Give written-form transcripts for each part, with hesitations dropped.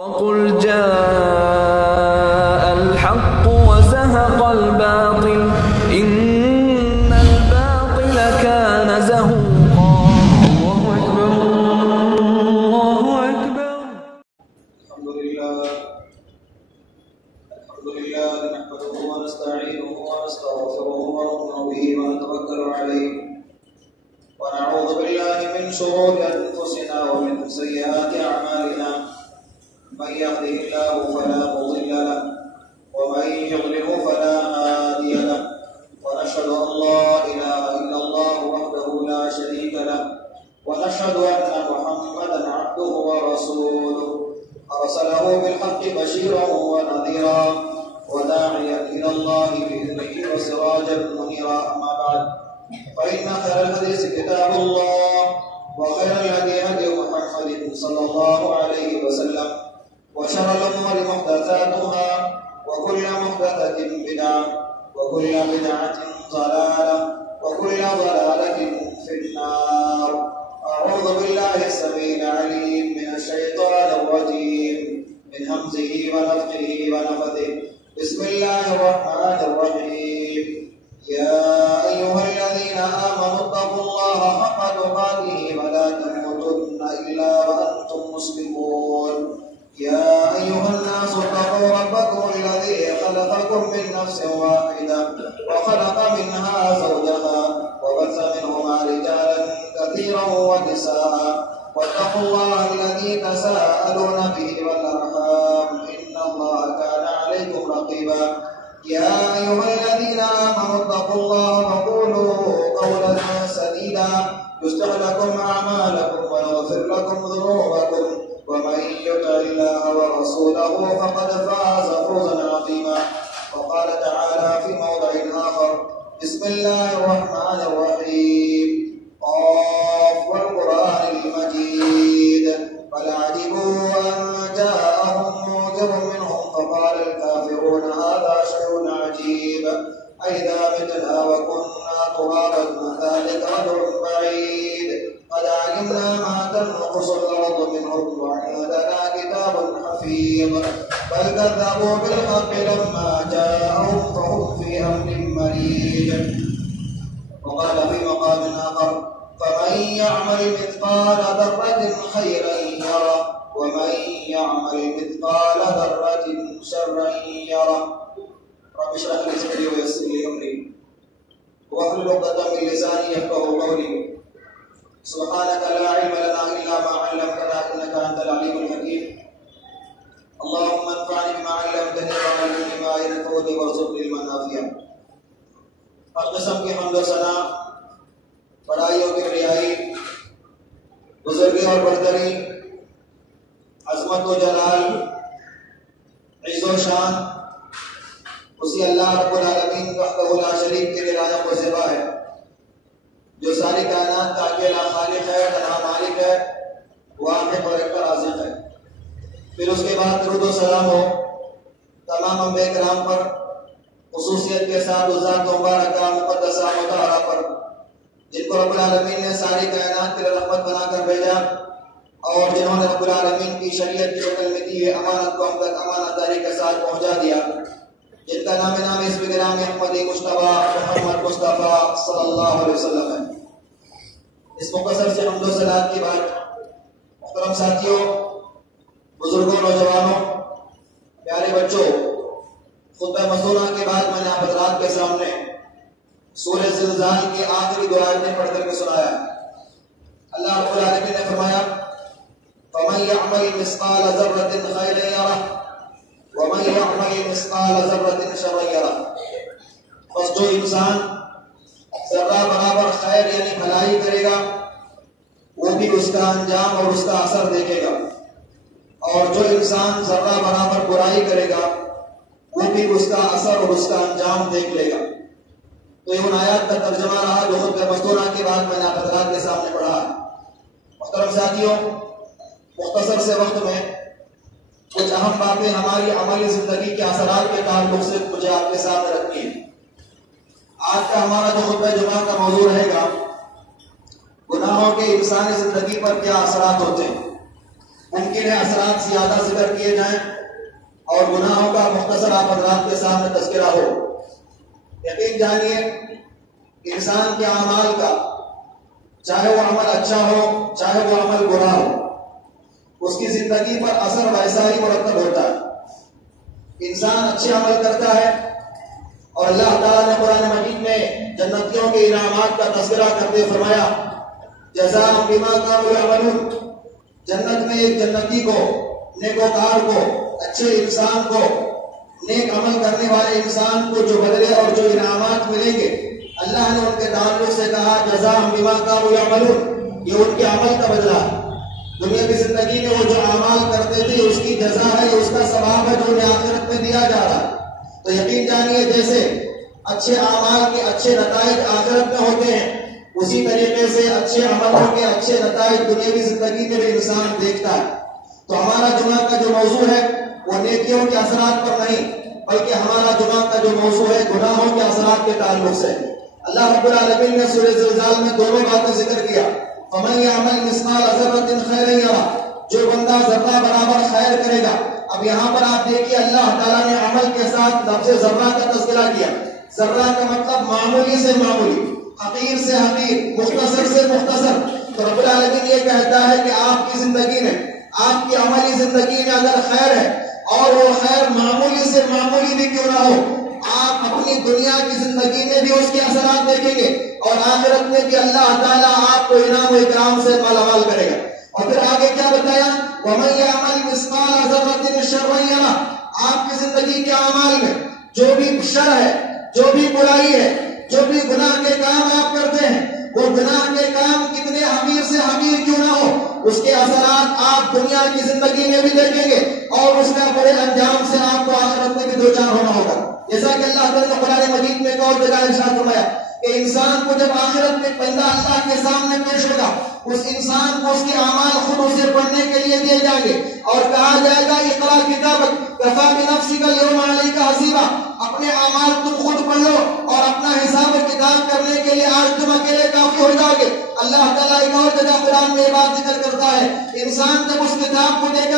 وقل جاء الحق وزهق الباطل إن الباطل كان زهوقا. الله أكبر الله أكبر. الحمد لله نحمده ونستعينه ونستغفره ونؤمن به ونتوكل عليه ونعوذ بالله من شرور أنفسنا ومن سيئات أعمالنا. من يهده الله فلا مضل له ومن يضلل فلا هادي له ونشهد أن لا إله إلا الله وحده لا شريك له ونشهد أن محمدا عبده ورسوله أرسله بالحق بشيرا ونذيرا وداعيا إلى الله بإذنه وسراجا منيرا. أما بعد فإن خير الحديث كتاب الله وخير الهدي هدي محمد صلى الله عليه وسلم وشر الأمور محدثاتها وكل محدثة بدعة وكل بدعة ضلالة وكل ضلالة في النار. أعوذ بالله السميع العليم من الشيطان الرجيم من همزه ونفخه ونفثه. بسم الله الرحمن الرحيم. يا أيها الذين آمنوا اتقوا الله حق تقاته ولا تموتن إلا وأنتم مسلمون. يا أيها الناس اتقوا ربكم الذي خلقكم من نفس واحدة وخلق منها زوجها وبث منهما رجالا كثيرا ونساء واتقوا الله الذي تساءلون به والأرحام إن الله كان عليكم رقيبا. يا أيها الذين آمنوا اتقوا الله وقولوا قولا سديدا يصلح لكم أعمالكم ويغفر لكم ذنوبكم ومن يطع الله ورسوله فقد فاز فوزا عظيما. وقال تعالى في موضع آخر. بسم الله الرحمن الرحيم. قاف والقرآن المجيد بل عجبوا أن جاءهم منذر منهم فقال الكافرون هذا شيء عجيب أئذا متنا وكنا ترابا ذلك رجع بعيد قد علمنا ما تنقص الأرض منهم وعندنا كتاب حفيظ بل كذبوا بالحق لما جاءهم فهم في أمر مريج. وقال في مقام آخر. فمن يعمل مثقال ذرة خيرا يره ومن يعمل مثقال ذرة شرا يره. رب اشرح لي صدري ويسر لي أمري واحلل عقدة من لساني يفقهوا قولي. سبحانك لا علم لنا إلا ما علمتنا إنك أنت العليم الحكيم. اللهم انفعني بما علمتني وعلمني ما ينفعني وارزقني علما نافعا. ہر قسم کی حمد و ثنا بڑائیوں کی بڑائی بزرگی اور برتری عظمت و جلال عز و شان اسی اللہ رب العالمین وحدہ لا شریک کے لیے لائق و زیبا ہے جو ساری کائنات کا اکیلا خالق ہے تنہا مالک ہے واحد اور ایک رازق ہے. پھر اس کے بعد درود و سلام ہو تمام انبیاء کرام پر خصوصیت کے ساتھ اس ذات مبارکہ مقدسہ مطہرہ پر جن کو رب العالمین نے ساری کائنات کے رحمت بنا کر بھیجا اور جنہوں نے رب العالمین کی شریعت کی شکل میں دی ہے امانت کو ہم تک امانت داری کے ساتھ پہنچا دیا جن کا نام اسم گرام احمدی مصطفیٰ محمد مصطفیٰ صلی اللہ علیہ وسلم ہے. اس مختصر سے حمد و صلات کی بات محترم ساتھیوں بزرگوں نوجوانوں پیارے بچوں خطبہ مصنوعہ کے بعد میں نے آپ حضرات کے سامنے سورہ زلزال کی آخری دو آیتیں پڑھ کر کے سنایا. اللہ رب العالمین نے فرمایا فَمَن يَعْمَلْ مِثْقَالَ ذَرَّةٍ خَيْرًا يَرَهُ وَمَن يَعْمَلْ مِثْقَالَ ذَرَّةٍ شَرًّا يَرَهُ. بس جو انسان ذرہ برابر خیر یعنی بھلائی کرے گا وہ بھی اس کا انجام اور اس کا اثر دیکھے گا اور جو انسان ذرہ برابر برائی کرے گا وہ بھی اس کا اثر اور اس کا انجام دیکھ لے گا. تو یہ ان آیات کا ترجمہ رہا جو خطبہ مصنوعہ کے بعد میں نے آپ حضرات کے سامنے پڑھا. محترم ساتھیوں مختصر سے وقت میں کچھ اہم باتیں ہماری عملی زندگی کے اثرات کے تعلق سے مجھے آپ کے سامنے رکھنی ہے. آج کا ہمارا جو خطبہ جمعہ کا موضوع رہے گا گناہوں کے انسانی زندگی پر کیا اثرات ہوتے ہیں. ممکن ہے اثرات زیادہ ذکر کیے جائیں اور گناہوں کا مختصر آپ حضرات کے سامنے تذکرہ ہو۔ یقین جانیے انسان کے اعمال کا چاہے وہ عمل اچھا ہو چاہے وہ عمل برا ہو، اس کی زندگی پر اثر ویسا ہی مرتب ہوتا ہے۔ انسان اچھے عمل کرتا ہے اور اللہ تعالیٰ نے قرآن مجید میں جنتیوں کے انعامات کا تذکرہ کرتے فرمایا جزاء بما كانوا يعملون، جنت میں ایک جنتی کو، نیکوکار کو، اچھے انسان کو، نیک عمل کرنے والے انسان کو جو بدلے اور جو انعامات ملیں گے، اللہ نے ان کے تعلق سے کہا جزاء بما كانوا يعملون، یہ ان کے عمل کا بدلہ ہے۔ دنیا کی زندگی میں وہ جو اعمال کرتے تھے اس کی جزا ہے، اس کا ثواب ہے جو انہیں آخرت میں دیا جا رہا ہے۔ تو یقین جانیے جیسے اچھے اعمال کے اچھے نتائج آخرت میں ہوتے ہیں، اسی طریقے سے اچھے عملوں کے اچھے نتائج دنیاوی زندگی میں بھی انسان دیکھتا ہے۔ تو ہمارا جمعہ کا جو موضوع ہے وہ نیکیوں کے اثرات پر نہیں، بلکہ ہمارا جمعہ کا جو موضوع ہے گناہوں کے اثرات کے تعلق سے۔ اللہ رب العالمین نے سورہ زلزال میں دونوں باتیں ذکر کیا، فَمَن يَعْمَلْ مِثْقَالَ ذَرَّةٍ خَيْرًا يَرَهُ، جو بندہ ذرہ برابر خیر کرے گا۔ اب یہاں پر آپ دیکھیے اللہ تعالیٰ نے عمل کے ساتھ لفظ ذرہ کا تذکرہ کیا۔ ذرہ کا مطلب معمولی سے معمولی، حقیر سے حقیر، مختصر سے مختصر۔ تو رب العالمین یہ کہتا ہے کہ آپ کی زندگی میں، آپ کی عملی زندگی میں اگر خیر ہے اور وہ خیر معمولی سے معمولی بھی کیوں نہ ہو، آپ اپنی دنیا کی زندگی میں بھی اس کے اثرات دیکھیں گے اور آخرت میں بھی اللہ تعالیٰ آپ کو انعام و اکرام سے مالا مال کرے گا۔ اور پھر آگے کیا بتایا، وَمَن يَعْمَلْ مِثْقَالَ ذَرَّةٍ شَرًّا يَرَهُ، آپ کی زندگی کے اعمال میں جو بھی شر ہے، جو بھی برائی ہے، جو بھی گناہ کے کام آپ کرتے ہیں، وہ گناہ کے کام کتنے حقیر سے حقیر کیوں نہ ہو، اس کے اثرات آپ دنیا کی زندگی میں بھی دیکھیں گے اور اس کا بڑے انجام سے آپ کو آخرت میں بھی دوچار ہونا ہوگا۔ جیسا کہ اللہ تعالیٰ نے قرآن مجید میں ایک اور جگہ ارشاد فرمایا کہ انسان کو جب آخرت میں بندہ اللہ کے سامنے پیش ہوگا، اس انسان کو اس کے اعمال خود اسے پڑھنے کے لیے دیے جائیں گے اور کہا جائے گا اقرا کتابک کفی بنفسک اليوم علیک حسیبا، اپنے اعمال تم خود پڑھ لو اور اپنا حساب کتاب کرنے کے لیے آج تم اکیلے کافی ہو جاؤ گے۔ اللہ تعالیٰ ایک اور جگہ قرآن میں یہ بات ذکر کرتا ہے، انسان جب اس کتاب کو دیکھ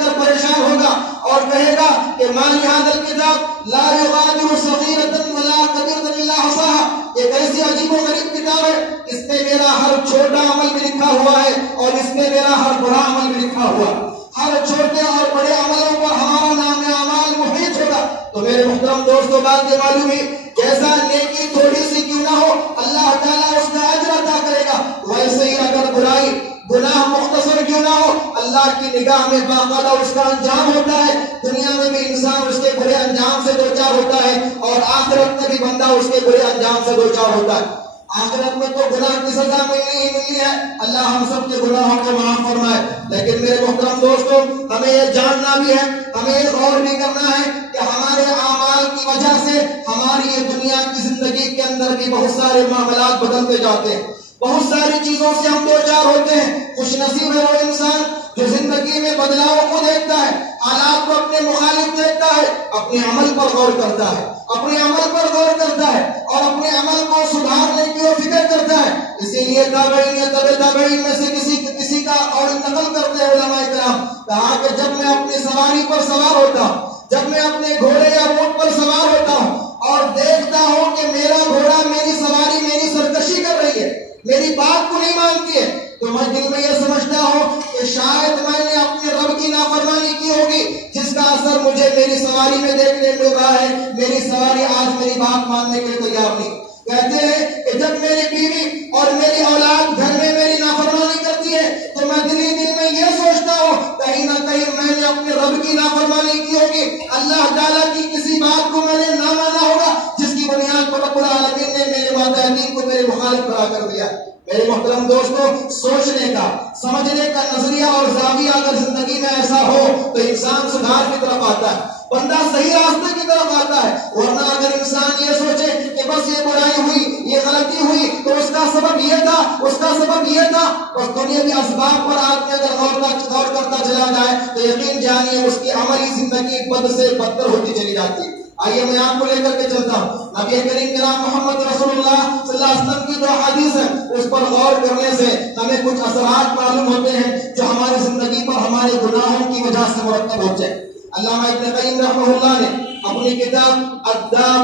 کر پریشان ہوگا اور کہے گا کہ ما لهذا الكتاب لا يغادر صغيرة ولا كبيرة الا احصاها، یہ کیسی عجیب و غریب کتاب ہے، اس میں میرا ہر چھوٹا عمل بھی لکھا ہوا ہے اور اس میں میرا ہر بڑا عمل بھی لکھا ہوا ہے، ہر چھوٹے اور بڑے عملوں پر ہمارا نام اعمال محیط ہوگا۔ تو میرے محترم دوستوں، بات یہ معلوم ہے جیسا نیکی تھوڑی سی کیوں نہ ہو اللہ تعالیٰ اس کا اجر عطا کرے گا، ویسے ہی اگر برائی گناہ مختصر کیوں نہ ہو اللہ کی نگاہ میں باقاعدہ اس کا انجام ہوتا ہے۔ دنیا میں بھی انسان اس کے برے انجام سے دوچار ہوتا ہے اور آخرت میں بھی بندہ اس کے برے انجام سے دوچار ہوتا ہے۔ آخرت میں تو گناہ کی سزا ملنی ہی ملنی ہے، اللہ ہم سب کے گناہوں کو معاف فرمائے۔ لیکن میرے محترم دوستوں، ہمیں یہ جاننا بھی ہے، ہمیں یہ غور بھی کرنا ہے کہ ہمارے اعمال کی وجہ سے ہماری یہ دنیا کی زندگی کے اندر بھی بہت سارے معاملات بدلتے جاتے ہیں، بہت ساری چیزوں سے ہم دوچار ہوتے ہیں۔ خوش نصیب ہے وہ انسان جو زندگی میں بدلاؤ کو دیکھتا ہے، حالات کو اپنے مخالف دیکھتا ہے، اپنے عمل پر غور کرتا ہے، اپنے عمل پر غور کرتا ہے اور اپنے عمل کو سدھارنے کی فکر کرتا ہے۔ اسی لیے تابعین یا تابعین میں سے کسی کا اور نقل کرتے ہیں علماء کرام، کہا کہ جب میں اپنی سواری پر سوار ہوتا ہوں، جب میں اپنے گھوڑے یا اونٹ پر سوار ہوتا ہوں اور دیکھتا ہوں کہ میرا گھوڑا میری سواری میری سرکشی کر رہی ہے، میری بات کو نہیں مانتی ہے، تو میں دل میں یہ سمجھتا ہوں کہ شاید میں نے اپنے رب کی نافرمانی کی ہوگی جس کا اثر مجھے میری سواری میں دیکھنے مل رہا ہے۔ میری سواری آج میری بات ماننے کے لیے تیار نہیں۔ کہتے ہیں کہ جب میری بیوی اور میری اولاد گھر میں میری نافرمانی کرتی ہے تو میں دل میں یہ سوچتا ہوں کہیں نہ کہیں میں نے اپنے رب کی نافرمانی کی ہوگی، اللہ تعالیٰ کی کسی بات کو میں نے نہ مانا ہوگا جس کی بنیاد پر رب العالمین نے میرے ماتحتین کو میرے مخالف کھڑا کر دیا۔ میرے محترم دوستوں، سوچنے کا، سمجھنے کا نظریہ اور زاویہ اگر زندگی میں ایسا ہو تو انسان سدھار کی طرف آتا ہے، بندہ صحیح راستے کی طرف آتا ہے۔ ورنہ اگر انسان یہ سوچے کہ بس یہ برائی ہوئی، یہ غلطی ہوئی تو اس کا سبب یہ تھا، اس کا سبب یہ تھا، بس دنیا کے اسباب پر آدمی اگر غور کرتا چلا جائے تو یقین جانیے اس کی عملی زندگی بد سے بدتر ہوتی چلی جاتی ہے۔ آئیے میں آپ کو لے کر کے چلتا ہوں نبی کریم جناب محمد رسول اللہ صلی اللہ علیہ وسلم کی جو حدیث ہے اس پر غور کرنے سے ہمیں کچھ اثرات معلوم ہوتے ہیں جو ہماری زندگی پر ہمارے گناہوں کی وجہ سے مرتب ہوتے ہیں. علامہ ابن قیم رحمہ اللہ نے اپنی کتاب الداء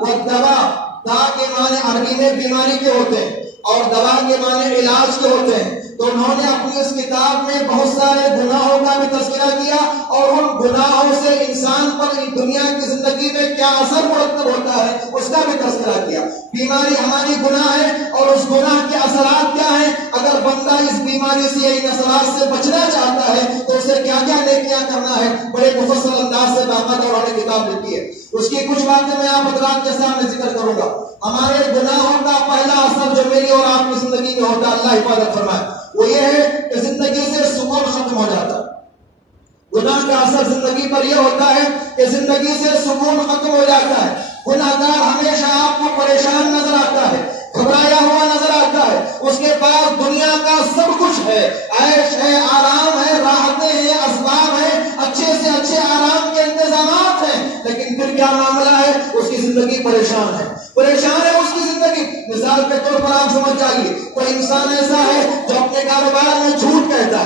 والدواء، داء کے معنی عربی میں بیماری کے ہوتے ہیں اور دوا کے معنی علاج کے ہوتے ہیں. تو انہوں نے اپنی اس کتاب میں بہت سارے گناہوں کا بھی تذکرہ کیا اور ان گناہوں سے انسان پر دنیا کی زندگی میں کیا اثر مرتب ہوتا ہے اس کا بھی تذکرہ کیا. بیماری ہماری گناہ ہے اور اس گناہ کے اثرات کیا ہیں. اگر بندہ اس بیماری سے ان اثرات سے بچنا چاہتا ہے تو اسے کیا کیا نیکیاں کرنا ہے، بڑے مفصل انداز سے باقاعدہ انہوں نے کتاب لکھی ہے. اس کی کچھ باتیں میں آپ حضرات کے سامنے ذکر کروں گا. ہمارے گناہوں کا پہلا اثر جو میری اور آپ کی زندگی میں ہوتا ہے، اللہ حفاظت فرمائے، وہ یہ ہے کہ زندگی سے سکون ختم ہو جاتا ہے. گناہ کا اثر زندگی پر یہ ہوتا ہے کہ زندگی سے سکون ختم ہو جاتا ہے. گناہگار ہمیشہ آپ کو پریشان نظر آتا ہے، گھبرایا ہوا نظر آتا ہے. اس کے پاس دنیا کا سب کچھ ہے، عیش ہے، آرام ہے، راحتیں ہیں، اسباب ہیں، اچھے سے اچھے آرام کے انتظامات ہیں، لیکن پھر کیا معاملہ ہے؟ اس کی زندگی پریشان ہے اس کی زندگی. مثال کے طور پر آپ سمجھ جائیے، کوئی انسان ایسا ہے جو اپنے کاروبار میں جھوٹ کہتا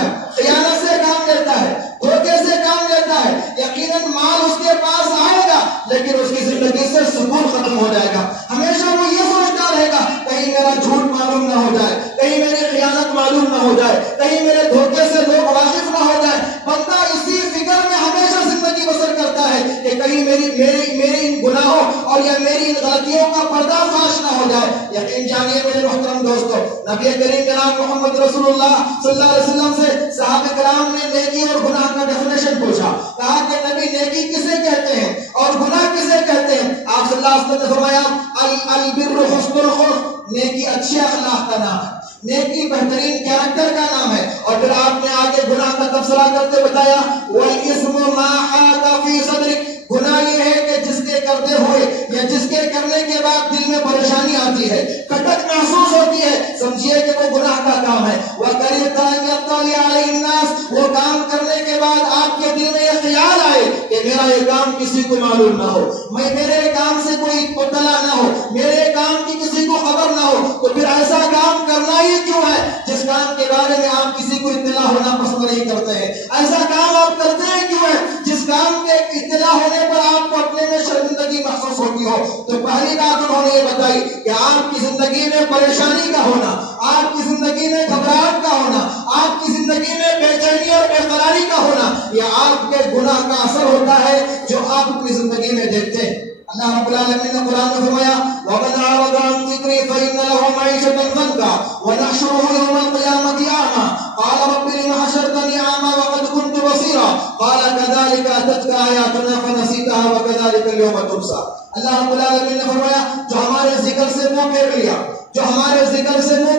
ہے، خیانت سے کام لیتا ہے، دھوکے سے کام لیتا ہے. یقیناً مال اس کے پاس آئے گا لیکن اس کی زندگی سے سکون ختم ہو جائے گا. ہمیشہ وہ یہ سوچتا رہے گا کہیں میرا جھوٹ معلوم نہ ہو جائے، کہیں میری خیانت معلوم نہ ہو جائے، کہیں میرے دھوکے سے لوگ واقف نہ ہو جائے. بندہ اسی فکر میں ہمیشہ زندگی بسر کرتا ہے کہ کہیں میری ان گناہوں اور یا میری ان غلطیوں کا پردہ فاش نہ ہو جائے. یقین جانیے میرے محترم دوستو، نبی کریم جناب محمد رسول اللہ صلی اللہ علیہ وسلم سے صحابہ کرام نے نیکی اور گناہ کا ڈیفینیشن پوچھا. کہا کہ نبی نیکی کسے کہتے ہیں اور گناہ کسے کہتے ہیں؟ آپ صلی اللہ علیہ وسلم نے فرمایا البر حسن الخلق، نیکی اچھے اخلاق کا نام ہے، نیکی بہترین کیریکٹر کا نام ہے. اور پھر آپ نے آگے گناہ کا تبصرہ کرتے بتایا وَالْإِثْمُ مَا حَاكَ فِي صَدْرِكَ، گناہ یہ ہے کہ جس کے کرتے ہوئے یا جس کے کرنے کے بعد دل میں پریشانی آتی ہے، کٹک محسوس ہوتی ہے، سمجھیے کہ وہ گناہ کا کام ہے. وَكَرِهْتَ أَن يَطَّلِعَ عَلَيْهِ النَّاسُ، وہ کام کرنے کے بعد آپ کے دل میں یہ خیال آئے کہ میرا یہ کام کسی کو معلوم نہ ہو، میرے کام سے کوئی مطلع نہ ہو، میرے کام کی کسی کو خبر نہ ہو. تو پھر ایسا کام کرنا ہی کیوں ہے جس کام کے بارے میں آپ کسی کو اطلاع ہونا پسند نہیں کرتے ہیں؟ ایسا کام آپ کرتے ہیں کیوں ہے جس کام کے اطلاع ہونے پر آپ کو اپنے میں شرمندگی محسوس ہوتی ہو؟ تو پہلی بات انہوں نے یہ بتائی کہ آپ کی زندگی میں پریشانی کا ہونا، آپ کی زندگی میں گھبراہٹ کا ہونا، آپ کی زندگی میں بے چینی اور بے قراری کا ہونا، یہ آپ کے گناہ کا اثر ہوتا ہے جو آپ اپنی زندگی میں دیکھتے ہیں. اللہ رب العالمین نے قرآن میں فرمایا وَمَنْ أَعْرَضَ عَنْ ذِكْرِي فَإِنَّ لَهُ مَعِيشَةً ضَنكًا وَنَحْشُرُهُ يَوْمَ الْقِيَامَةِ أَعْمَى قَالَ رَبِّ لِمَ حَشَرْتَنِي أَعْمَى وَقَدْ كُنْتُ بَصِيرًا قَالَ كَذَلِكَ أَتَتْكَ آيَاتُنَا فَنَسِيتَهَا وَكَذَلِكَ الْيَوْمَ تُنسَى. اللہ رب العالمین نے فرمایا جو ہمارے ذکر سے منہ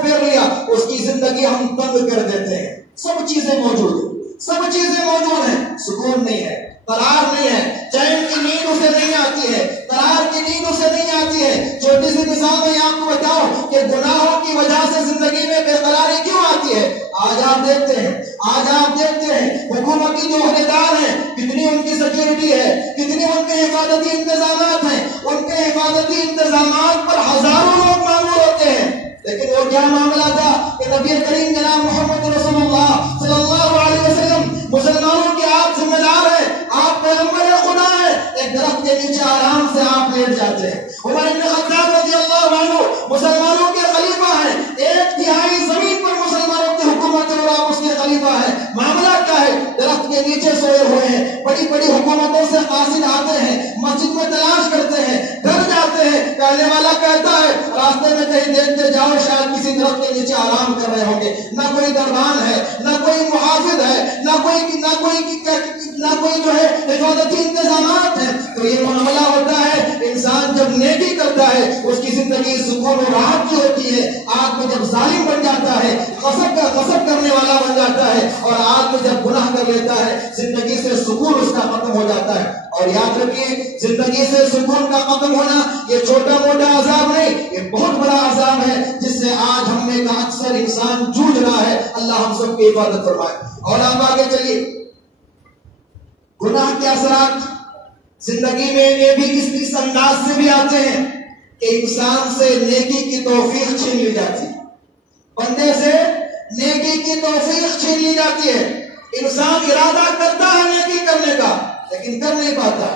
پھیر لیا اس کی زندگی ہم تنگ کر دیتے ہیں. سب چیزیں موجود ہیں، سکون نہیں ہے، قرار نہیں ہے، چین کی نیند اسے نہیں آتی ہے، قرار کی نیند اسے نہیں آتی ہے. چھوٹی سی مثال میں آپ کو بتاؤں کہ گناہوں کی وجہ سے زندگی میں بے قراری کیوں آتی ہے. آج آپ دیکھتے ہیں حکومتی جو عہدیدار ہیں کتنی ان کی سیکورٹی ہے، کتنی ان کے حفاظتی انتظامات ہیں، ان کے حفاظتی انتظامات پر ہزاروں لوگ معمور ہوتے ہیں. لیکن وہ کیا معاملہ تھا کہ نبی کریم جناب محمد رسول اللہ صلی اللہ علیہ وسلم مسلمانوں کے آپ ذمہ دار ہیں، آپ پیغمبر خدا ہیں، ایک درخت کے نیچے آرام سے آپ لیٹ جاتے ہیں. عمر بن خطاب رضی اللہ عنہ مسلمانوں کے خلیفہ ہیں، 1/3 زمین پر مسلمانوں کی حکومت ہے اور آپ اس کے خلیفہ ہیں. معاملہ کیا ہے؟ درخت کے نیچے سوئے ہوئے ہیں. بڑی بڑی حکومتوں سے قاصد آتے ہیں، مسجد میں تلاش کرتے ہیں، گھر جاتے ہیں، کہنے والا کہتا ہے راستے میں کہیں دیکھتے جاؤ شاید کسی درخت کے نیچے آرام کر رہے ہوں گے. نہ کوئی دربان ہے، نہ کوئی محافظ ہے، نہ کوئی جو ہے حفاظتی انتظامات ہیں. تو یہ معاملہ ہوتا ہے انسان جب نیکی کرتا ہے اس کی زندگی سکون و راحت کی ہوتی ہے. آدمی جب ظالم بن جاتا ہے، غصب کرنے والا بن جاتا ہے، اور آدمی جب گناہ کر لیتا ہے زندگی سے سکون اس کا ختم ہو جاتا ہے. اور یاد رکھیے زندگی سے سکون کا ختم ہونا یہ چھوٹا موٹا عذاب نہیں، یہ بہت بڑا عذاب ہے جس سے آج ہم میں کا اکثر انسان جوجھ رہا ہے. اللہ ہم سب کی حفاظت فرمائے. اور آپ آگے چلیے. گناہ کے اثرات زندگی میں یہ بھی اس انداز سے بھی آتے ہیں کہ انسان سے نیکی کی توفیق چھین لی جاتی ہے، بندے سے نیکی کی توفیق چھین لی جاتی ہے۔ انسان ارادہ کرتا ہے نیکی کرنے کا لیکن کر نہیں پاتا،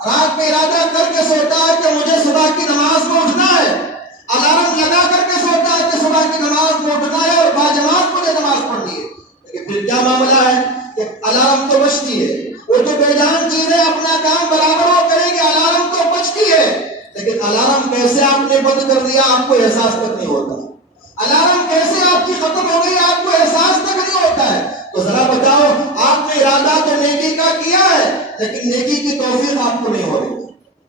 رات میں ارادہ کر کے سوتا ہے کہ مجھے صبح کی نماز میں اٹھنا ہے، الارم لگا کر کے سوتا ہے کہ صبح کی نماز میں اٹھنا ہے اور باجماعت مجھے نماز پڑھنی ہے، لیکن پھر کیا معاملہ ہے کہ الارم تو بجتی ہے، وہ تو بے جان چیزیں اپنا کام برابر ہو کریں گے، الارم تو بجتی ہے، لیکن الارم کیسے آپ نے بند کر دیا آپ کو احساس تک نہیں ہوتا، الارم کیسے آپ کی ختم ہو گئی آپ کو احساس تک نہیں ہوتا ہے۔ تو ذرا بتاؤ، آپ نے ارادہ تو نیکی کا کیا ہے لیکن نیکی کی توفیق آپ کو نہیں ہو رہی۔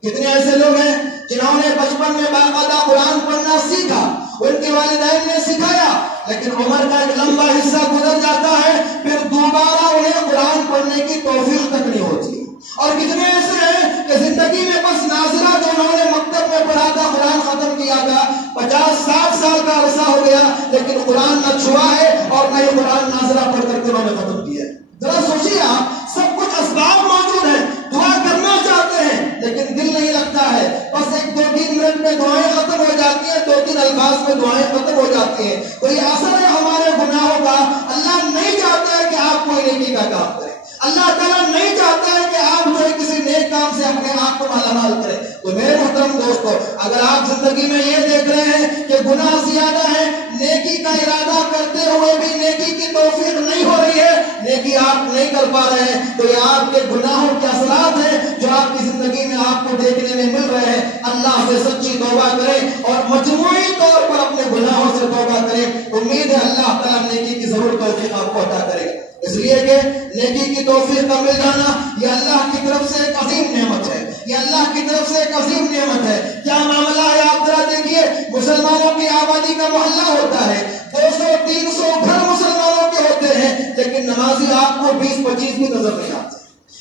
کتنے ایسے لوگ ہیں جنہوں نے بچپن میں باقاعدہ قرآن پڑھنا سیکھا، ان کے والدین نے سکھایا، لیکن عمر کا ایک لمبا حصہ گزر جاتا ہے، پھر دوبارہ انہیں قرآن پڑھنے کی توفیق تک نہیں ہوتی۔ اور کتنے ایسے ہیں کہ زندگی میں بس ناظرہ جو انہوں نے مکتب میں پڑھا تھا، قرآن ختم کیا تھا، 50-60 سال کا عرصہ ہو گیا لیکن قرآن نہ چھوا ہے اور نہ ہی قرآن ناظرہ پڑھ کر کے انہوں نے ختم کیا ہے۔ ذرا سوچیے آپ، سب کچھ اسباب موجود ہیں، دعا کرنا چاہتے ہیں لیکن دل نہیں لگتا ہے، بس 1-2-3 منٹ میں دعائیں ختم ہو جاتی ہیں، 2-3 الفاظ میں دعائیں ختم ہو جاتی ہیں۔ تو یہ اثر ہے ہمارے گناہوں کا۔ اللہ نہیں چاہتا ہے کہ آپ کوئی نیکی کا کام کریں، اللہ تعالیٰ نہیں چاہتا ہے کہ آپ جو ہے کسی نیک کام سے اپنے آپ کو مالا مال کریں۔ تو میرے محترم دوستو، اگر آپ زندگی میں یہ دیکھ رہے ہیں کہ گناہ زیادہ ہے، نیکی کا ارادہ کرتے ہوئے بھی نیکی کی توفیق نہیں ہو رہی ہے، نیکی آپ نہیں کر پا رہے ہیں، تو یہ آپ کے گناہوں کے اثرات ہیں جو آپ کی زندگی میں آپ کو دیکھنے میں مل رہے ہیں۔ اللہ سے سچی توبہ کریں اور مجموعی طور پر اپنے گناہوں سے توبہ کریں۔ امید ہے اللہ تعالیٰ نیکی کی ضرور توفیق آپ کو عطا کرے گا، اس لیے کہ نیکی کی توفیق کا مل جانا یہ اللہ کی طرف سے ایک عظیم نعمت ہے، یہ اللہ کی طرف سے ایک عظیم نعمت ہے۔ کیا معاملہ ہے آپ ذرا دیکھیے، مسلمانوں کی آبادی کا محلہ ہوتا ہے، 200-300 گھر مسلمانوں کے ہوتے ہیں، لیکن نمازی آپ کو 20-25 بھی نظر نہیں آتے،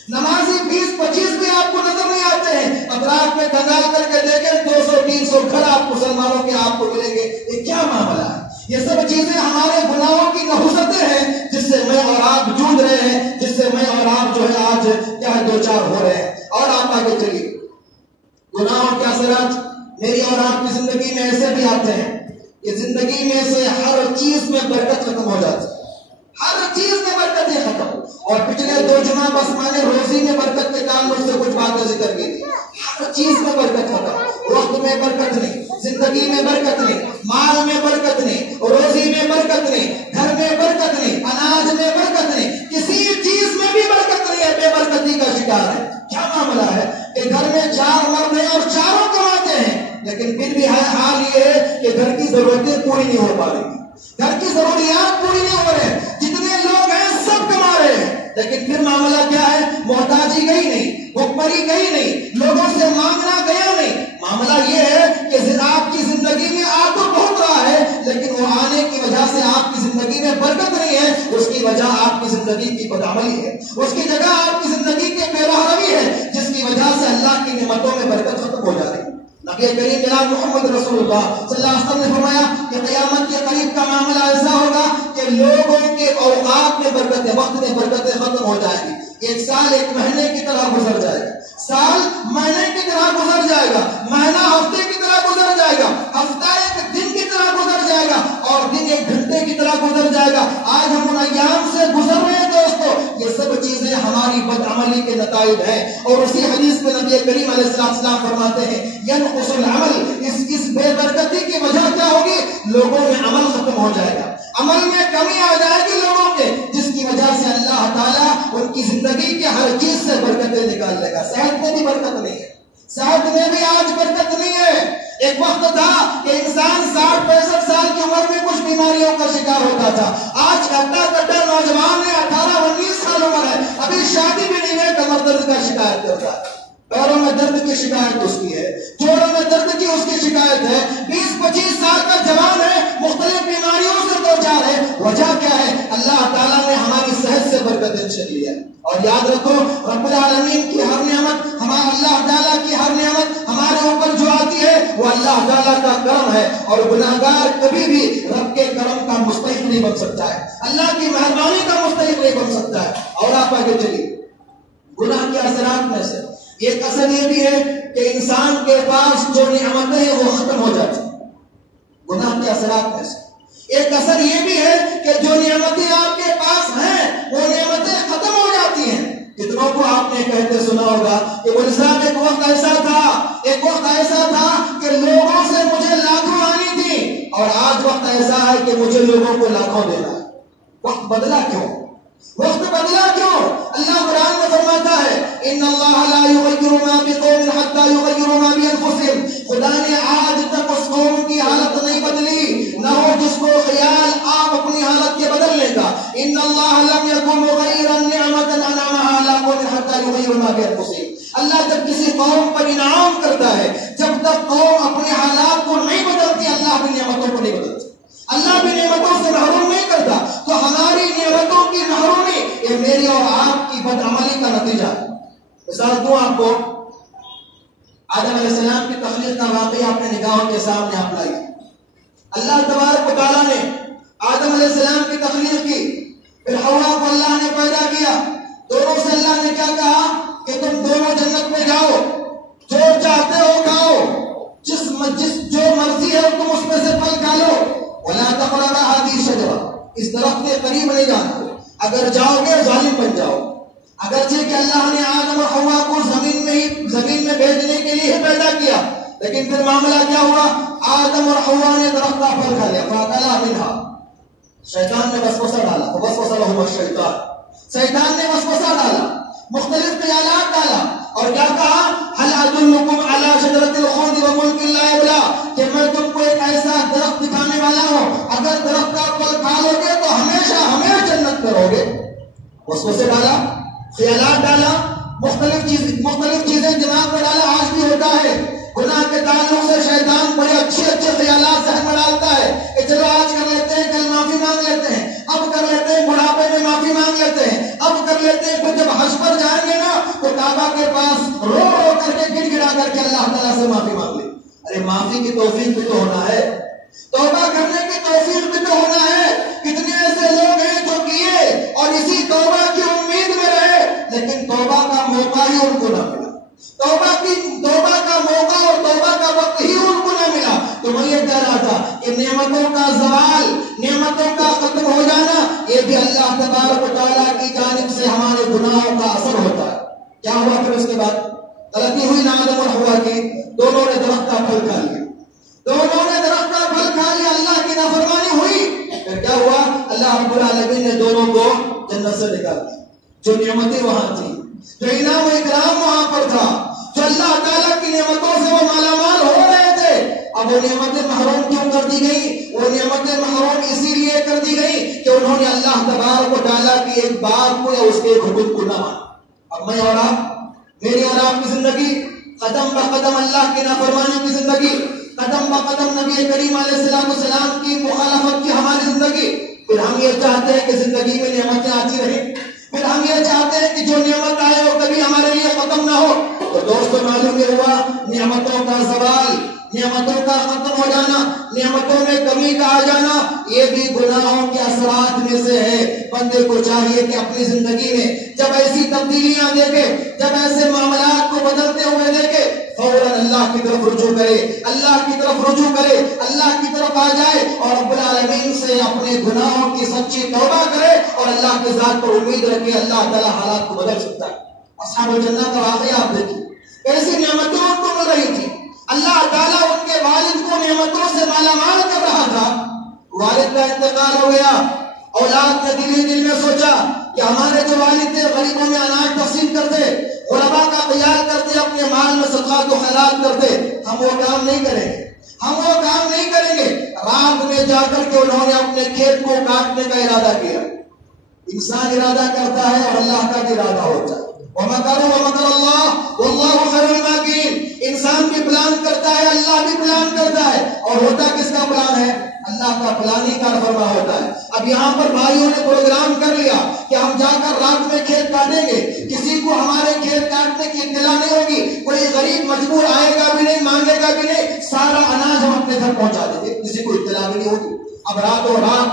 نمازی 20-25 بھی آپ کو نظر نہیں آتے ہیں۔ اطراف میں کنگال کر کے دیکھیں، 200-300 گھر آپ مسلمانوں کے آپ کو ملیں گے۔ یہ کیا معاملہ ہے؟ یہ سب چیزیں ہمارے گناہوں کی نحوستیں ہیں جس سے میں اور آپ جوجھ رہے ہیں، جس سے میں اور آپ جو ہے آج کیا ہے دوچار ہو رہے ہیں۔ اور آپ آگے چلیے، گناہوں کے اثرات میری اور آپ کی زندگی میں ایسے بھی آتے ہیں کہ زندگی میں سے ہر چیز میں برکت ختم ہو جاتی ہے، ہر چیز میں برکتیں ختم۔ اور پچھلے 2 جمعہ بس میں نے روزی میں برکت کے تعلق سے کچھ باتیں ذکر کی تھی۔ ہر چیز میں برکت ختم، وقت میں برکت نہیں، زندگی میں برکت نہیں، مال میں برکت نہیں، روزی میں برکت نہیں، گھر میں برکت نہیں، اناج میں برکت نہیں، کسی چیز میں بھی برکت نہیں ہے، بے برکتی کا شکار ہے۔ کیا معاملہ ہے کہ گھر میں 4 مرد ہیں اور چاروں کماتے ہیں، لیکن پھر بھی حال یہ ہے کہ گھر کی ضرورتیں پوری نہیں ہو پا رہی، گھر کی ضروریات پوری نہیں ہو رہے، جتنے لوگ ہیں سب کما رہے ہیں، لیکن پھر معاملہ کیا ہے؟ محتاجی گئی نہیں، بھوکمری گئی نہیں، لوگوں سے مانگنا گیا نہیں۔ معاملہ یہ ہے کہ آپ کی زندگی میں آ تو بہت رہا ہے، لیکن وہ آنے کی وجہ سے آپ کی زندگی میں برکت نہیں ہے، اس کی وجہ آپ کی زندگی کی بدعملی ہے، اس کی جگہ آپ کی زندگی کی بے رحمی ہے، جس کی وجہ سے اللہ کی نعمتوں میں برکت ختم ہو جا رہی ہے۔ نبی کریم جناب محمد رسول اللہ صلی اللہ علیہ وسلم نے فرمایا کہ قیامت کے قریب کا معاملہ ایسا ہوگا کہ لوگوں کے اوقات میں برکتیں، وقت میں برکتیں ختم ہو جائیں گی۔ 1 سال 1 مہینے کی طرح گزر جائے گا، سال مہینے کی طرح گزر جائے گا، مہینہ ہفتے کی طرح گزر جائے گا، ہفتہ 1 دن کی طرح گزر جائے گا، اور دن 1 گھنٹے کی طرح گزر جائے گا۔ آج ہم ان ایام سے گزر رہے ہیں دوستو، یہ سب چیزیں ہماری بدعملی کے نتائج ہیں۔ اور اسی حدیث میں نبی کریم علیہ السلام فرماتے ہیں ینقص العمل، اس بے برکتی کی وجہ کیا ہوگی؟ لوگوں میں عمل ختم ہو جائے گا، عمل میں کمی آ جائے گی لوگوں کے، جس کی وجہ سے اللہ تعالیٰ ان کی زندگی کے ہر چیز سے برکتیں نکال لے گا۔ صحت میں بھی برکت نہیں ہے، صحت میں بھی آج برکت نہیں ہے۔ ایک وقت تھا کہ انسان 60-65 سال کی عمر میں کچھ بیماریوں کا شکار ہوتا تھا، آج کٹا نوجوان ہے، 18-19 سال عمر ہے، ابھی شادی بھی نہیں ہے، کمر درد کا شکایت کرتا ہے، پیروں میں درد کی شکایت اس کی ہے، جوڑوں میں درد کی اس کی شکایت ہے، 20-25 سال کا جوان ہے، مختلف بیماریوں سے دوچار ہے۔ وجہ کیا ہے؟ اللہ تعالیٰ نے ہماری صحت سے برکتیں چھین لی ہے۔ اور یاد رکھو، رب العالمین کی ہر نعمت، اللہ تعالیٰ کی ہر نعمت ہمارے اوپر جو آتی ہے وہ اللہ تعالیٰ کا کرم ہے، اور گناہگار کبھی بھی رب کے کرم کا مستحق نہیں بن سکتا ہے، اللہ کی مہربانی کا مستحق نہیں بن سکتا ہے۔ اور آپ آگے چلیے، گناہ کے اثرات میں سے ایک اثر یہ بھی ہے کہ انسان کے پاس جو نعمتیں ہیں وہ ختم ہو جاتی ہیں، گناہ کے اثرات میں سے ایک اثر یہ بھی ہے کہ جو نعمتیں آپ کے پاس ہیں وہ نعمتیں ختم ہو جاتی ہیں۔ کتنوں کو آپ نے کہتے سنا ہوگا کہ مولوی صاحب ایک وقت ایسا تھا کہ لوگوں سے مجھے لاکھوں آنی تھی اور آج وقت ایسا ہے کہ مجھے لوگوں کو لاکھوں دینا ہے۔ وقت بدلا کیوں؟ اللہ قرآن میں فرماتا ہے ان اللہ لا یغیر ما بقوم حتی یغیروا ما بانفسهم، خدا نے آج تک اس قوم کی حالت نہیں بدلی نہ ہو جس کو خیال آپ اپنی حالت کے بدلنے کا۔ ان اللہ لم یکن مغیرا نعمتا انعمها على قوم حتی یغیروا ما بانفسهم، اللہ جب کسی قوم پر انعام کرتا ہے جب تک قوم اپنے حالات کو نہیں بدلتی اللہ بھی نعمتوں کو نہیں بدلتی، اللہ بھی نعمتوں سے محروم نہیں کرتا۔ تو ہماری نعمتوں کی محرومی یہ میری اور آپ کی بدعملی کا نتیجہ ہے۔ مثال دوں آپ کو، آدم علیہ السلام کی تخلیق کا واقعہ اپنے نگاہوں کے سامنے آپ لائیے۔ اللہ تبارک و تعالیٰ نے آدم علیہ السلام کی تخلیق کی، پھر حوا کو اللہ نے پیدا کیا، دونوں سے اللہ نے کیا کہا کہ تم دونوں جنت میں جاؤ، جو چاہتے ہو کھاؤ، جو مرضی ہے تم اس میں سے پھل کھا لو، وَلَا تَقْرَبَا هَٰذِهِ الشَّجَرَةَ، اس درخت کے قریب نہیں جانا، اگر جاؤ گے ظالم بن جاؤ۔ اگرچہ کہ اللہ نے آدم اور حوا کو زمین میں بھیجنے کے لیے پیدا کیا، لیکن پھر معاملہ کیا ہوا؟ آدم اور حوا نے درخت کا پھل کھا لیا، فَأَكَلَا مِنْهَا، شیطان نے وسوسہ ڈالا، فَوَسْوَسَ لَهُمَا الشَّيْطَانُ، شیطان نے وسوسہ ڈالا، مختلف خیالات ڈالا اور کیا کہا؟ هَلْ أَدُلُّكُمْ عَلَىٰ شَجَرَةِ الْخُلْدِ وَمُلْكٍ لَا يَبْلَىٰ، کہ میں تم کو ایک ایسا درخت دکھانے والا ہوں اگر درخت کا پھل کھا لو گے تو ہمیشہ جنت میں رہو گے۔ وسوسے ڈالا، خیالات ڈالا، مختلف چیزیں دماغ میں ڈالا۔ آج بھی ہوتا ہے گناہ کے تعلق سے شیطان بڑے اچھے خیالات ذہن میں ڈالتا ہے کہ چلو آج کر لیتے ہیں، کل معافی مانگ لیتے ہیں، اب کر لیتے ہیں، بڑھاپے میں معافی مانگ لیتے ہیں، اب کر لیتے ہیں، پھر جب حج پر جائیں گے نا تو کعبہ کے پاس رو کر کے گڑ گڑا کر کے اللہ تعالیٰ سے معافی مانگ لیں۔ ارے معافی کی توفیق بھی تو ہونا ہے، توبہ کرنے کی توفیق بھی تو ہونا ہے۔ کتنے ایسے لوگ ہیں جو کیے اور اسی توبہ کی امید میں رہے لیکن توبہ کا موقع ہی ان کو نہ ملا، توبہ کا موقع اور توبہ کا وقت ہی ان کو نہ ملا۔ تو میں یہ کہہ رہا تھا کہ نعمتوں کا زوال، نعمتوں کا ختم ہو جانا یہ بھی اللہ تبارک و تعالیٰ کی جانب سے ہمارے گناہوں کا اثر ہوتا ہے۔ کیا ہوا پھر اس کے بعد؟ غلطی ہوئی نا آدم اور حوا کی، دونوں نے درخت کا پھل کھا لیا، اللہ کی نافرمانی ہوئی، پھر کیا ہوا؟ اللہ رب العالمین نے دونوں کو جنت سے نکال دیا۔ جو نعمتیں وہاں تھی، جو انعام و اکرام وہاں پر تھا، جو اللہ تعالیٰ کی نعمتوں سے وہ مالا مال ہو رہے تھے، اب وہ نعمتیں محروم کیوں کر دی گئی؟ وہ نعمتیں محروم اسی لیے کر دی گئی کہ انہوں نے اللہ تبارک و تعالیٰ کی ایک بات کو یا اس کے ایک حکم کو نہ مانا۔ اب میں اور آپ، میری اور آپ کی زندگی قدم بقدم اللہ کی نافرمانی کی زندگی، قدم بقدم نبی کریم علیہ السلام کی مخالفت کی ہماری زندگی۔ پھر ہم یہ چاہتے ہیں کہ زندگی میں نعمتیں آتی رہیں، پھر ہم یہ چاہتے ہیں کہ جو نعمت آئے وہ کبھی ہمارے لیے ختم نہ ہو۔ تو دوستو معلوم یہ ہوا نعمتوں کا زوال، نعمتوں کا ختم ہو جانا، نعمتوں میں کمی کا آ جانا یہ بھی گناہوں کے اثرات میں سے ہے۔ بندے کو چاہیے کہ اپنی زندگی میں جب ایسی تبدیلیاں دیکھے، جب ایسے معاملات کو بدلتے ہوئے دیکھے، فوراً اللہ کی طرف رجوع کرے، اللہ کی طرف آ جائے اور رب العالمین سے اپنے گناہوں کی سچی توبہ کرے اور اللہ کے ذات پر امید رکھے اللہ تعالیٰ حالات کو بدل سکتا ہے۔ اصحاب الجنہ کا واقعہ آپ دیکھیے، ایسی نعمتوں ان کو مل رہی تھی، اللہ تعالیٰ ان کے والد کو نعمتوں سے مالا مال کر رہا تھا، والد کا انتقال ہو گیا، اولاد نے دل میں سوچا کہ ہمارے جو والد تھے غریبوں میں اناج تقسیم کرتے، غربا کا خیال کرتے، اپنے مال میں صدقات و خیرات کرتے، ہم وہ کام نہیں کریں گے۔ رات میں جا کر کے انہوں نے اپنے کھیت کو کاٹنے کا ارادہ کیا۔ انسان ارادہ کرتا ہے اور اللہ کا بھی ارادہ ہوتا ہے۔ وَمَكَرُوا وَمَكَرَ اللَّهُ وَاللَّهُ خَيْرُ الْمَاكِرِينَ، انسان بھی پلان کرتا ہے، اللہ بھی پلان کرتا ہے، اور ہوتا کس کا پلان ہے؟ اللہ کا پلان ہی کار فرما ہوتا ہے۔ اب یہاں پر بھائیوں نے پروگرام کر لیا کہ ہم جا کر رات میں کھیت کاٹیں گے، کسی کو ہمارے کھیت کاٹنے کی اطلاع نہیں ہوگی، کوئی غریب مجبور آئے گا بھی نہیں، مانگے گا بھی نہیں، سارا اناج ہم اپنے گھر پہنچا دیں گے، کسی کو اطلاع بھی نہیں ہوگی۔ اب راتوں رات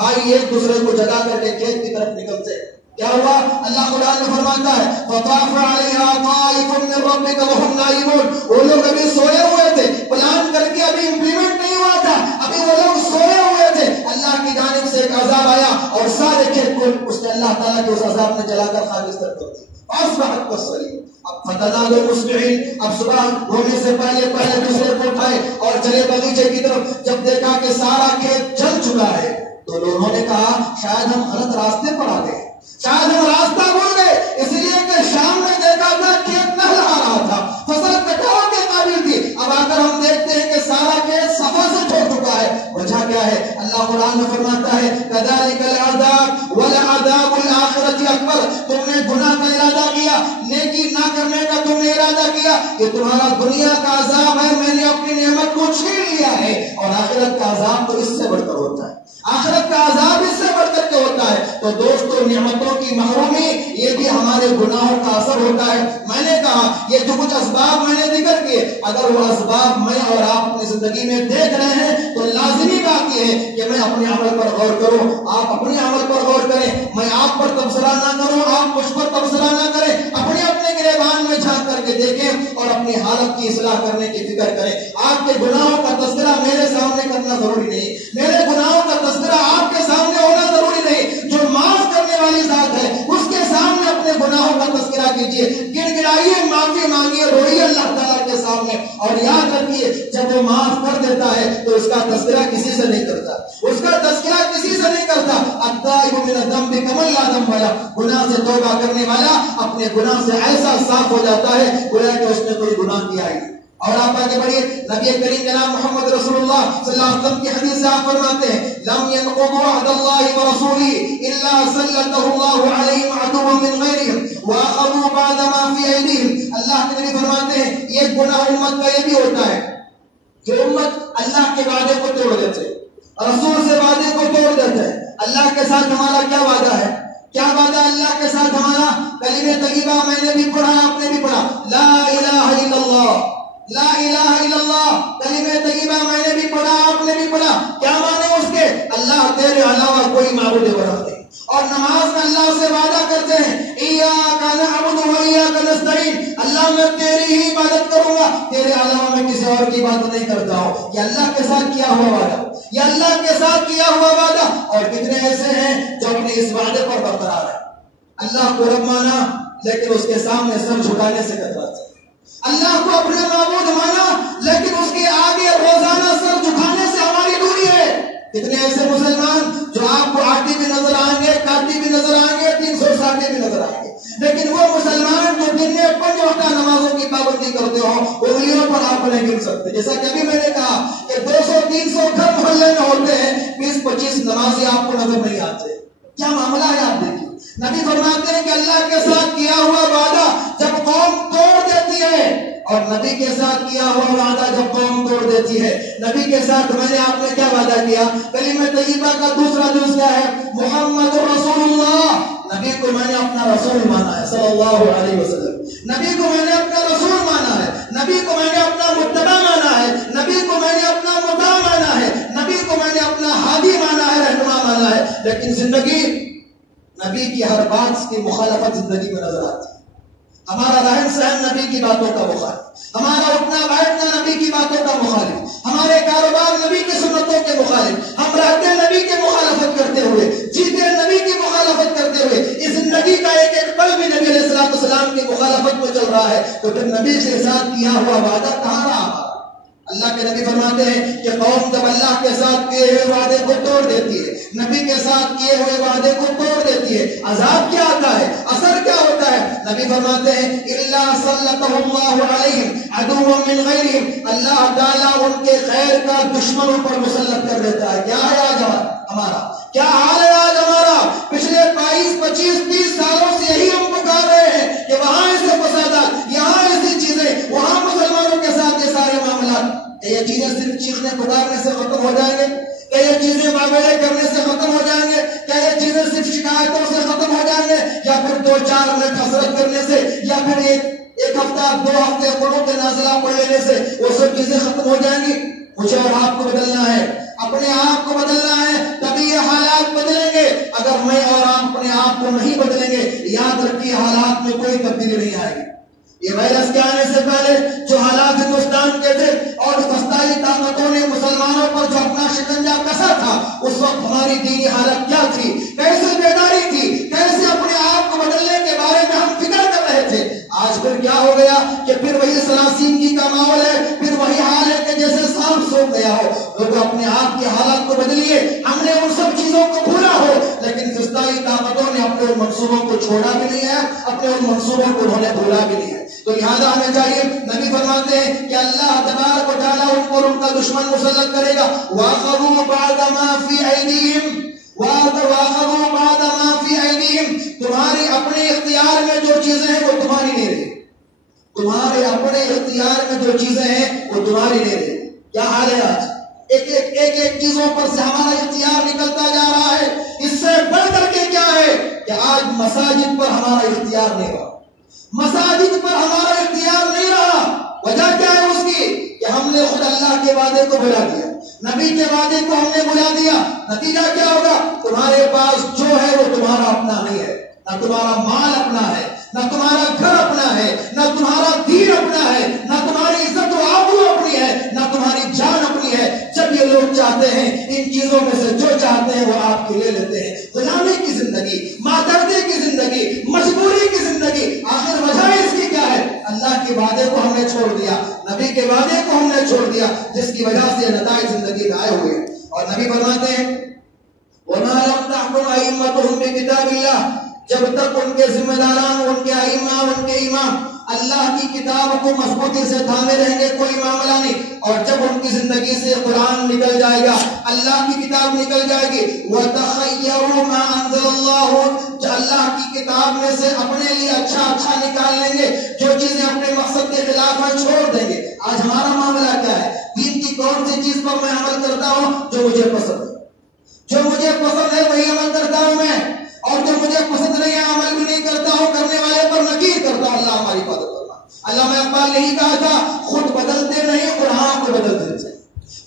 بھائی ایک دوسرے کو جگا کر کے کھیت کی طرف نکلتے، کیا ہوا؟ اللہ قرآن میں فرماتا ہے فطاف علیہا طائف من ربک وهم نائمون، وہ لوگ ابھی سوئے ہوئے تھے، پلان کر کے ابھی امپلیمنٹ نہیں ہوا تھا، ابھی وہ لوگ سوئے ہوئے تھے، اللہ کی جانب سے ایک عذاب آیا اور سارے کھیت کو اس نے اللہ تعالیٰ کے اس عذاب میں جلا کر خاکستر کر دیا۔ اصبحت کالصریم، اب فتنادوا مصبحین، اب صبح ہونے سے پہلے دوسرے کو اٹھائے اور چلے بغیچے کی طرف۔ جب دیکھا کہ سارا کھیت جل چکا ہے تو لوگوں نے کہا شاید ہم غلط راستے پر آ گئے، شاید ہم راستہ بھول گئے، اس لیے کہ شام میں دیکھا تھا کھیت نہ لہا رہا تھا، فصل کٹاؤ کے قابل تھی، اب آ کر ہم دیکھتے ہیں کہ سارا کھیت صفا سے چھوڑ چکا ہے۔ وجہ کیا ہے؟ اللہ قرآن میں فرماتا ہے کذالک العذاب ولعذاب الآخرۃ اکبر، تم نے گناہ کا ارادہ کیا، نیکی نہ کرنے کا تم نے ارادہ کیا، یہ تمہارا دنیا کا عذاب ہے، میں نے اپنی نعمت کو چھین لیا ہے، اور آخرت کا عذاب تو اس سے بڑھ کر ہوتا ہے، آخرت کا عذاب اس سے بڑھ کر کے ہوتا ہے۔ تو دوستو نعمتوں کی محرومی یہ بھی ہمارے گناہوں کا اثر ہوتا ہے۔ میں نے کہا یہ جو کچھ اسباب میں نے ذکر کیے، اگر وہ اسباب میں اور آپ اپنی زندگی میں دیکھ رہے ہیں تو لازمی بات یہ ہے کہ میں اپنے عمل پر غور کروں، آپ اپنے عمل پر غور کریں، میں آپ پر تبصرہ نہ کروں، آپ مجھ پر تبصرہ نہ کریں، اپنے گریبان میں جھانک کر کے دیکھیں اور اپنی حالت کی اصلاح کرنے کی فکر کریں۔ آپ کے گناہوں کا تذکرہ میرے سامنے کرنا ضروری نہیں، میرے گناہوں کا تذکرہ آپ کے سامنے ہونا ضروری نہیں، جو معاف کرنے والی ذات ہے اس کے سامنے اپنے گناہوں کا تذکرہ کیجیے، گڑ گڑائیے، معافی مانگیے، روئیے اللہ تعالیٰ کے سامنے، اور یاد رکھیے جب وہ معاف کر دیتا ہے تو اس کا تذکرہ کسی سے نہیں کرتا، اس کا تذکرہ کسی سے نہیں کرتا۔ التائب من الذنب کمن لا ذنب لہ، گناہ سے توبہ کرنے والا اپنے گناہ سے ایسا صاف ہو جاتا ہے گویا کہ اس نے کوئی گناہ کیا ہی۔ اور آپ آگے بڑھیے، نبی کریم جناب محمد رسول اللہ صلی اللہ علیہ وسلم کی حدیث سے آپ فرماتے ہیں لم ينقضوا عهد الله ورسوله الا سلطه الله عليهم عدوا من غيرهم واخذوا بعد ما في ايديهم۔ اللہ کے نبی فرماتے ہیں یہ گناہ امت کا یہ بھی ہوتا ہے کہ امت اللہ کے وعدے کو توڑ دیتے، رسول سے وعدے کو توڑ دیتے ہیں۔ اللہ کے ساتھ ہمارا کیا وعدہ ہے؟ کیا وعدہ اللہ کے ساتھ ہمارا؟ کلمہ طیبہ میں نے بھی پڑھا، آپ نے بھی پڑھا، لا الہ الا اللہ، لا الہ الا اللہ، کلمہ طیبہ میں نے بھی پڑھا، آپ نے بھی پڑھا۔ کیا معنی اس کے؟ اللہ تیرے علاوہ کوئی معبود برحق نہیں۔ اور نماز میں اللہ سے وعدہ کرتے ہیں ایاک نعبد و ایاک نستعین، اللہ میں تیری ہی عبادت کروں گا، تیرے علاوہ میں کسی اور کی عبادت نہیں کرتا ہوں۔ یہ اللہ کے ساتھ کیا ہوا وعدہ، یہ اللہ کے ساتھ کیا ہوا وعدہ۔ اور کتنے ایسے ہیں جو اپنے اس وعدے پر برقرار ہیں، اللہ کو رب مانا لیکن اس کے سامنے سر جھکانے سے کتراتے ہیں، اللہ کو اپنے معبود مانا لیکن اس کے آگے روزانہ سر جھکانے سے ہماری دوری ہے۔ کتنے ایسے مسلمان جو آپ کو آٹی بھی نظر آئیں گے، کاٹی بھی نظر آئیں گے، 360 بھی نظر آئیں گے، لیکن وہ مسلمان جو دن میں 5 وقتہ نمازوں کی پابندی کرتے ہو انگلیوں پر آپ نہیں گر سکتے۔ جیسا کہ ابھی میں نے کہا کہ 200-300 گھر محلے میں ہوتے ہیں، 20-25 نمازی آپ کو نظر نہیں آتے۔ کیا معاملہ ہے آپ دیکھیے۔ نبی فرماتے ہیں کہ اللہ کے ساتھ کیا ہوا وعدہ جب قوم توڑ دیتی ہے، اور نبی کے ساتھ کیا ہوا وعدہ جب قوم توڑ دیتی ہے، نبی کے ساتھ میں نے آپ نے کیا وعدہ کیا؟ کلمہ طیبہ کا دوسرا جز کیا ہے؟ محمد رسول اللہ، نبی کو میں نے اپنا رسول مانا ہے صلی اللہ علیہ وسلم، نبی کو میں نے اپنا رسول مانا ہے، نبی کو میں نے اپنا متبع مانا ہے، نبی کو میں نے اپنا مطاع مانا ہے، نبی کو میں نے اپنا ہادی مانا ہے، رہنما مانا ہے، لیکن زندگی نبی کی ہر بات کی مخالفت زندگی میں نظر آتی ہے۔ ہمارا رہن سہن نبی کی باتوں کا مخالف، ہمارا اٹھنا بیٹھنا نبی کی باتوں کا مخالف، ہمارے کاروبار نبی کی سنتوں کے مخالف، ہم رہتے نبی کی مخالفت کرتے ہوئے، جیتے نبی کی مخالفت کرتے ہوئے، اس زندگی کا ایک ایک پل بھی نبی علیہ السلام کی مخالفت میں چل رہا ہے، تو پھر نبی کے ساتھ کیا ہوا وعدہ کہاں رہا؟ اللہ کے نبی فرماتے ہیں کہ قوم جب اللہ کے ساتھ کیے ہوئے وعدے کو توڑ دیتی ہے، نبی کے ساتھ کیے ہوئے وعدے کو توڑ دیتی ہے، عذاب کیا آتا ہے، اثر کیا ہوتا ہے؟ نبی فرماتے ہیں الا سلطہ اللہ علیہم عدوا من غیرہم، اللہ تعالیٰ ان کے خیر کا دشمنوں پر مسلط کر دیتا ہے۔ کیا ہے آج ہمارا، کیا حال ہے آج ہمارا؟ پچھلے 22, 25, 30 سالوں سے یہی ہم پکار رہے ہیں کہ وہاں ایسے فسادات، یہاں ایسی چیزیں، وہاں مسلمانوں کے ساتھ یہ سارے معاملات۔ یہ چیزیں صرف چیخنے پکارنے سے ختم ہو جائیں گے؟ کیا یہ چیزیں معاملے کرنے سے ختم ہو جائیں گے؟ کیا یہ چیزیں صرف شکایتوں سے ختم ہو جائیں گے؟ یا پھر 2-4 منٹ حسرت کرنے سے، یا پھر ایک ہفتہ 2 ہفتے قنوت نازلہ پڑھ لینے سے وہ سب چیزیں ختم ہو جائیں گی؟ مجھے اور آپ کو بدلنا ہے، اپنے آپ کو بدلنا ہے تبھی یہ حالات بدلیں گے. اگر میں اور آپ اپنے آپ کو نہیں بدلیں گے یاد رکھیے حالات میں کوئی تبدیلی نہیں آئے گی. یہ وائرس کے آنے سے پہلے جو حالات ہندوستان کے تھے اور فضائی طاقتوں نے مسلمانوں پر جو اپنا شکنجا کسا تھا اس وقت ہماری دینی حالت کیا تھی, کیسے بیداری تھی, کیسے اپنے آپ کو بدلنے کے بارے میں ہم فکر کر رہے تھے. آج پھر کیا ہو گیا کہ پھر وہی سلاسین کی کا ماحول ہے, پھر وہی حال ہے کہ جیسے سانپ سونپ گیا ہو. لوگ اپنے آپ کے حالات کو بدلیے. ہم نے ان سب چیزوں کو بھولا ہو لیکن فضائی طاقتوں نے اپنے ان منصوبوں کو چھوڑا بھی نہیں ہے, اپنے ان منصوبوں کو انہوں نے بھولا بھی نہیں ہے. تو لہذا ہمیں چاہیے, نبی فرماتے ہیں کہ اللہ تبارک و تعالیٰ ان پر ان کا دشمن مسلط کرے گا. وَأَخَذُوا بَعْدَ مَا فِي أَيْدِيهِمْ وَأَخَذُوا بَعْدَ مَا فِي أَيْدِيهِمْ تمہاری اپنے اختیار میں جو چیزیں ہیں وہ تمہاری نہیں رہی. تمہارے اپنے اختیار میں جو چیزیں ہیں وہ تمہاری نہیں رہی. کیا حال ہے آج؟ ایک چیزوں پر سے ہمارا اختیار نکلتا جا رہا ہے. اس سے بڑھ کر کے کیا ہے کہ آج مساجد پر ہمارا اختیار نہیں رہا. مساجد پر ہمارا اختیار نہیں رہا. وجہ کیا ہے اس کی کہ ہم نے خود اللہ کے وعدے کو بھلا دیا, نبی کے وعدے کو ہم نے بھلا دیا. نتیجہ کیا ہوگا؟ تمہارے پاس جو ہے وہ تمہارا اپنا نہیں ہے, نہ تمہارا مال اپنا ہے, نہ تمہارا گھر اپنا ہے, نہ تمہارا دین اپنا ہے, نہ تمہاری عزت و آبرو اپنی ہے, نہ تمہاری جان اپنی ہے. جب یہ لوگ چاہتے ہیں ان چیزوں میں سے جو چاہتے ہیں وہ آپ کے لے لیتے ہیں. غلامی کی زندگی, مادردی کی زندگی, مجبوری کی زندگی. آخر وجہ اس کی کیا ہے؟ اللہ کے وعدے کو ہم نے چھوڑ دیا, نبی کے وعدے کو ہم نے چھوڑ دیا, جس کی وجہ سے نتائج زندگی میں آئے ہوئے. اور نبی فرماتے ہیں وَمَا لَمْ تَحْكُمْ أَئِمَّتُهُمْ بِكِتَابِ اللَّهِ جب تک ان کے ذمہ داران, ان کے ائمہ, ان کے امام اللہ کی کتاب کو مضبوطی سے تھامے رہیں گے کوئی معاملہ نہیں. اور جب ان کی زندگی سے قرآن نکل جائے گا, اللہ کی کتاب نکل جائے گی, وَتَخَيَّرُوا مَا أَنزَلَ اللَّهُ جو اللہ کی کتاب میں سے اپنے لیے اچھا نکال لیں گے, جو چیزیں اپنے مقصد کے خلاف ہیں چھوڑ دیں گے. آج ہمارا معاملہ کیا ہے؟ دین کی کون سی چیز پر میں عمل کرتا ہوں جو مجھے پسند ہے, جو مجھے پسند ہے وہی عمل کرتا ہوں میں, اور جو مجھے پسند نہیں ہے عمل بھی نہیں کرتا ہوں, کرنے والے پر نکیر کرتا ہوں. اللہ ہماری مدد کرنا. علامہ اقبال نے ہی کہا تھا خود بدلتے نہیں قرآن کو بدل دیتے ہیں,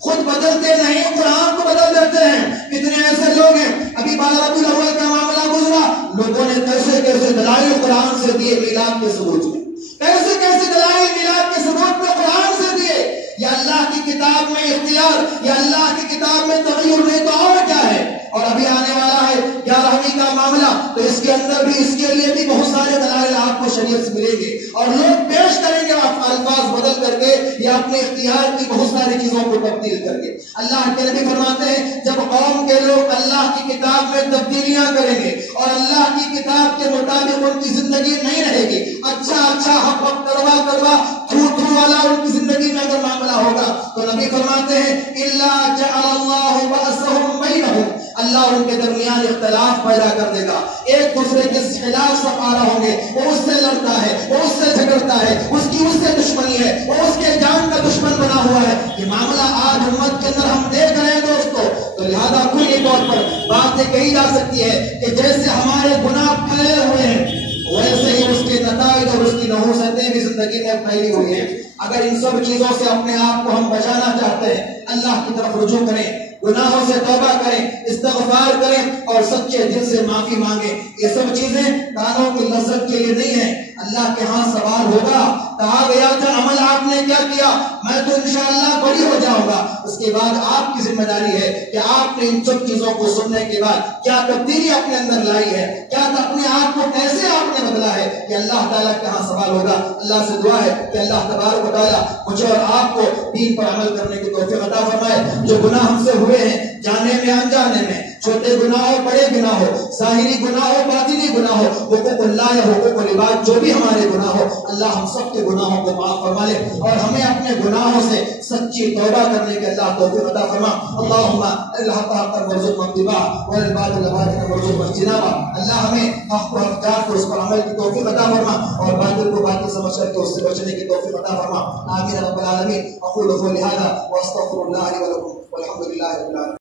خود بدلتے نہیں قرآن کو بدل دیتے ہیں. کتنے ایسے لوگ ہیں, ابھی 12 ربیع الاول کا معاملہ گزرا, لوگوں نے کیسے دلائل قرآن سے دیے میلاد کے ثبوت میں, کیسے دلائل میلاد کے ثبوت میں قرآن سے دیے. یا اللہ کی کتاب میں اختیار, یا اللہ کی کتاب میں تغیر نہیں تو اور کیا ہے. اور ابھی آنے والا ہے 11ویں کا معاملہ, تو اس کے اندر بھی اس کے لیے بھی بہت سارے دلائل آپ کو شریعت سے ملیں گے, اور لوگ پیش کریں گے الفاظ بدل کر کے یا اپنے اختیار کی بہت ساری چیزوں کو تبدیل کر کے. اللہ کے نبی فرماتے ہیں جب قوم کے لوگ اللہ کی کتاب میں تبدیلیاں کریں گے اور اللہ کی کتاب کے مطابق ان کی زندگی نہیں رہے گی, اچھا حق کڑوا تھو والا ان کی زندگی میں اگر معاملہ ہوگا, تو نبی فرماتے ہیں الا جعل اللہ بأسهم بینہم اللہ ان کے درمیان اختلاف پیدا کر دے گا. ایک دوسرے کے خلاف سپارہ ہوں گے, وہ اس سے لڑتا ہے, وہ اس سے جھگڑتا ہے, اس کی اس سے دشمنی ہے, وہ اس کے جان کا دشمن بنا ہوا ہے. یہ معاملہ آج امت کے اندر ہم دیکھ رہے ہیں دوستو. تو لہذا کلی طور پر بات یہ کہی جا سکتی ہے کہ جیسے ہمارے گناہ پھیلے ہوئے ہیں ویسے ہی اس کے نتائج اور اس کی نحوستیں بھی زندگی میں پھیلی ہوئی ہیں. اگر ان سب چیزوں سے اپنے آپ کو ہم بچانا چاہتے ہیں, اللہ کی طرف رجوع کریں, گناہوں سے توبہ کریں, استغفار کریں اور سچے دل سے معافی مانگیں. یہ سب چیزیں کانوں کی لذت کے لیے نہیں ہیں, اللہ کے ہاں سوال ہوگا. کہا گیا تھا عمل آپ نے کیا کیا, میں تو انشاءاللہ بڑی ہو جاؤں گا. اس کے بعد آپ کی ذمہ داری ہے کہ آپ نے ان سب چیزوں کو سننے کے بعد کیا تبدیلی اپنے اندر لائی ہے, کیا اپنے آپ کو کیسے آپ نے بدلا ہے. کہ اللہ تعالیٰ کے ہاں سوال ہوگا. اللہ سے دعا ہے کہ اللہ تبارک و تعالیٰ مجھے اور آپ کو دین پر عمل کرنے کی توفیق عطا فرمائے. جو گناہ ہم سے ہوئے ہیں جانے میں انجانے میں, چھوٹے گناہ ہو بڑے گناہ ہو, ظاہری گناہ ہو باطنی گناہ ہو, حقوق اللہ یا حقوق العباد جو بھی ہمارے گناہ ہو, اللہ ہم سب کے گناہوں کو معاف فرما لے اور ہمیں اپنے گناہوں سے سچی توبہ کرنے کے اللہ توفیق عطا فرما. اللہم الحق حقا وارزقنا اتباعہ والباطل باطلا وارزقنا اجتنابہ. اللہ ہمیں حق کو حق جان کر اس پر عمل کی توفیق عطا فرما اور باطل کو باطل سمجھ کر کے اس سے بچنے کی توفیق عطا فرما. آمین رب العالمین. اقول قولی ھذا واستغفر اللہ لی ولکم والحمد للہ رب العالمین.